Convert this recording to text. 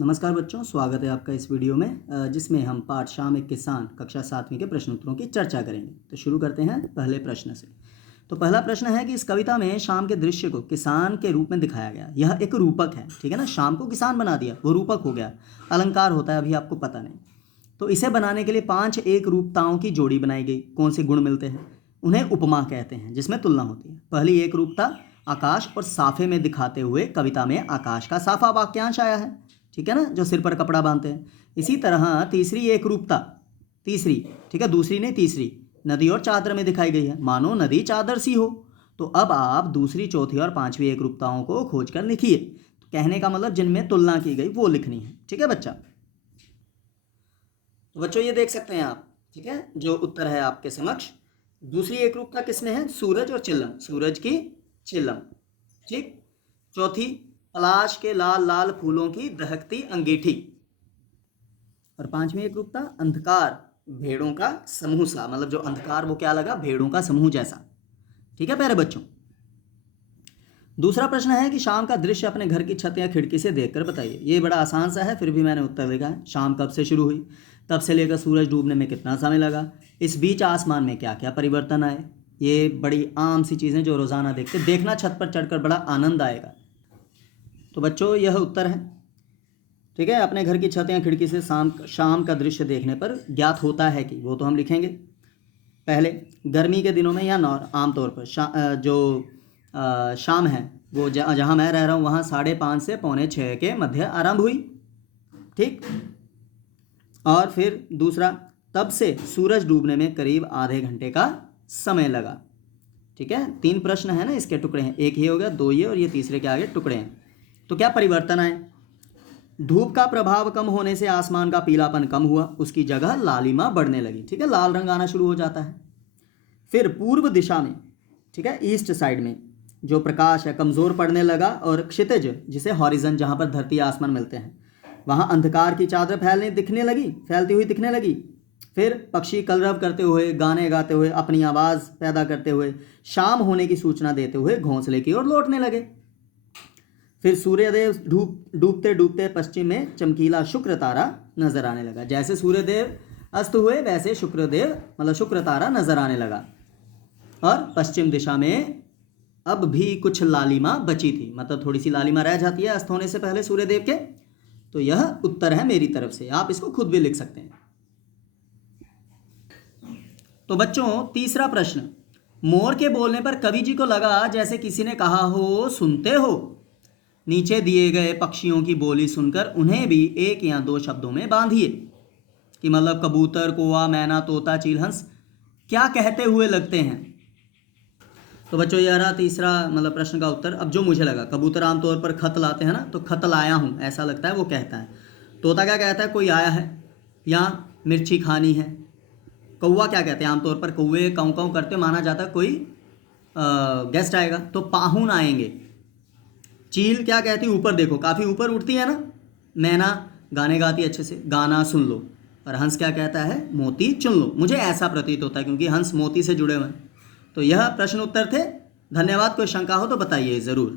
नमस्कार बच्चों, स्वागत है आपका इस वीडियो में जिसमें हम पाठ शाम एक किसान कक्षा 7वीं के प्रश्न उत्तरों की चर्चा करेंगे। तो शुरू करते हैं पहले प्रश्न से। तो पहला प्रश्न है कि इस कविता में शाम के दृश्य को किसान के रूप में दिखाया गया। यह एक रूपक है, ठीक है ना। शाम को किसान बना दिया, वो रूपक हो गया। अलंकार होता है, अभी आपको पता नहीं। तो इसे बनाने के लिए 5 एक रूपताओं की जोड़ी बनाई गई। कौन से गुण मिलते हैं? उन्हें उपमा कहते हैं, जिसमें तुलना होती है। पहली एक रूपता आकाश और साफे में दिखाते हुए कविता में आकाश का साफा वाक्यांश आया है, ठीक है ना, जो सिर पर कपड़ा बांधते हैं। इसी तरह तीसरी एक रूपता, तीसरी, ठीक है, दूसरी नहीं तीसरी, नदी और चादर में दिखाई गई है, मानो नदी चादर सी हो। तो अब आप दूसरी, चौथी और पांचवी एक रूपताओं को खोजकर लिखिए। तो कहने का मतलब जिनमें तुलना की गई वो लिखनी है, ठीक है बच्चा। तो बच्चों ये देख सकते हैं आप, ठीक है, जो उत्तर है आपके समक्ष। दूसरी एक रूपता किसमें है? सूरज और चिल्लम, सूरज की चिल्लम, ठीक। चौथी, पलाश के लाल लाल फूलों की दहकती अंगीठी। और पांचवी एक रूपता अंधकार, भेड़ों का समूह सा, मतलब जो अंधकार वो क्या लगा? भेड़ों का समूह जैसा, ठीक है प्यारे बच्चों। दूसरा प्रश्न है कि शाम का दृश्य अपने घर की छत या खिड़की से देखकर बताइए। ये बड़ा आसान सा है, फिर भी मैंने उत्तर लिखा है। शाम कब से शुरू हुई, तब से लेकर सूरज डूबने में कितना समय लगा, इस बीच आसमान में क्या क्या परिवर्तन आए। ये बड़ी आम सी चीज़ें जो रोज़ाना देखते, देखना छत पर चढ़कर बड़ा आनंद आएगा। तो बच्चों यह उत्तर है, ठीक है। अपने घर की छत या खिड़की से शाम का दृश्य देखने पर ज्ञात होता है कि, वो तो हम लिखेंगे। पहले, गर्मी के दिनों में या आमतौर पर शाम है वो जहाँ मैं रह रहा हूँ वहाँ 5:30 से 5:45 के मध्य आरंभ हुई, ठीक। और फिर दूसरा, तब से सूरज डूबने में करीब आधे घंटे का समय लगा, ठीक है। 3 प्रश्न है ना, इसके टुकड़े हैं, एक ये हो गया, 2 ये, और ये तीसरे के आगे टुकड़े हैं। तो क्या परिवर्तन आए? धूप का प्रभाव कम होने से आसमान का पीलापन कम हुआ, उसकी जगह लालिमा बढ़ने लगी, ठीक है, लाल रंग आना शुरू हो जाता है। फिर पूर्व दिशा में, ठीक है, ईस्ट साइड में जो प्रकाश है कमज़ोर पड़ने लगा, और क्षितिज, जिसे हॉरिजन, जहाँ पर धरती आसमान मिलते हैं, वहाँ अंधकार की चादर फैलती हुई दिखने लगी। फिर पक्षी कलरव करते हुए, गाने गाते हुए, अपनी आवाज़ पैदा करते हुए, शाम होने की सूचना देते हुए घोंसले की ओर लौटने लगे। फिर सूर्यदेव डूबते डूबते पश्चिम में चमकीला शुक्र तारा नजर आने लगा। जैसे सूर्यदेव अस्त हुए वैसे शुक्र तारा नजर आने लगा। और पश्चिम दिशा में अब भी कुछ लालिमा बची थी, मतलब थोड़ी सी लालिमा रह जाती है अस्त होने से पहले सूर्यदेव के। तो यह उत्तर है मेरी तरफ से, आप इसको खुद भी लिख सकते हैं। तो बच्चों तीसरा प्रश्न, मोर के बोलने पर कवि जी को लगा जैसे किसी ने कहा हो, सुनते हो। नीचे दिए गए पक्षियों की बोली सुनकर उन्हें भी 1 या 2 शब्दों में बांधिए। कि मतलब कबूतर, कौवा, मैना, तोता, चील, हंस क्या कहते हुए लगते हैं। तो बच्चों यह रहा तीसरा मतलब प्रश्न का उत्तर। अब जो मुझे लगा, कबूतर आमतौर पर खत लाते हैं ना, तो खत लाया हूँ ऐसा लगता है वो कहता है। तोता क्या कहता है? कोई आया है या मिर्ची खानी है। कौवा क्या कहते हैं? आमतौर पर कौवे काऊ काऊ करते माना जाता है कोई गेस्ट आएगा, तो पाहुन आएंगे। चील क्या कहती है? ऊपर देखो, काफ़ी ऊपर उठती है ना। मैना गाने गाती अच्छे से, गाना सुन लो। और हंस क्या कहता है? मोती चुन लो। मुझे ऐसा प्रतीत होता है क्योंकि हंस मोती से जुड़े हुए हैं। तो यह प्रश्न उत्तर थे। धन्यवाद। कोई शंका हो तो बताइए ज़रूर।